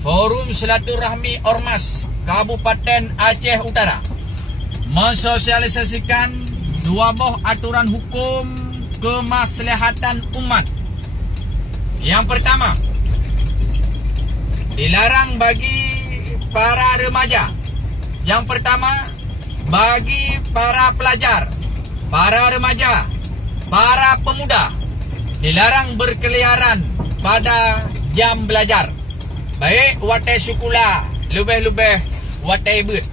Forum Silaturahmi Ormas Kabupaten Aceh Utara mensosialisasikan dua buah aturan hukum kemaslahatan umat. Yang pertama, dilarang bagi para remaja. Yang pertama, bagi para pelajar, para remaja, para pemuda dilarang berkeliaran pada jam belajar. Baik watai sekolah, lebih-lebih watai bet.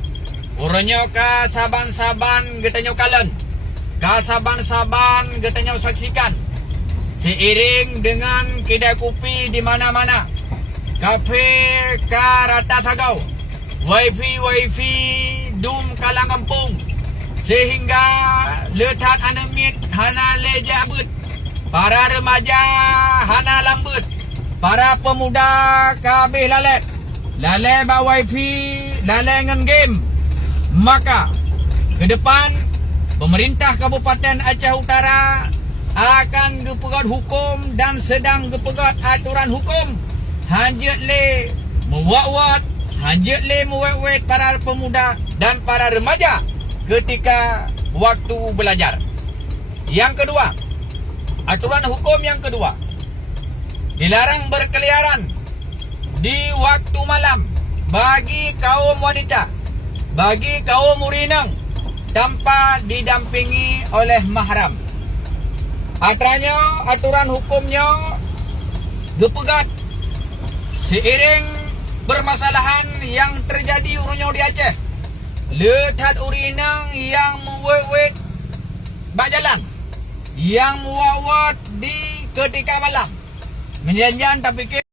Orangnya ka saban-saban getanyo kalen. Ka saban-saban getanyo saksikan. Seiring dengan kedai kopi di mana-mana, kafe ka rata tagau, wifi dum kalang kampung, sehingga letat anemit hana leja bet. Para remaja hana lambut, para pemuda kabeh lalet ba wifi, lalai dengan game. Maka ke depan pemerintah Kabupaten Aceh Utara akan gepegat hukum dan sedang gepegat aturan hukum. Hanjut le mewat-wat, hanjut le mewet-wet para pemuda dan para remaja ketika waktu belajar. Yang kedua, aturan hukum yang kedua, dilarang berkeliaran di waktu malam bagi kaum wanita, bagi kaum murinang tanpa didampingi oleh mahram. Aturan hukumnya gepegat seiring permasalahan yang terjadi urunyo di Aceh. Letat urinang yang mewet-wet bak jalan, yang muawat di ketika malam. Menjanjian tak fikir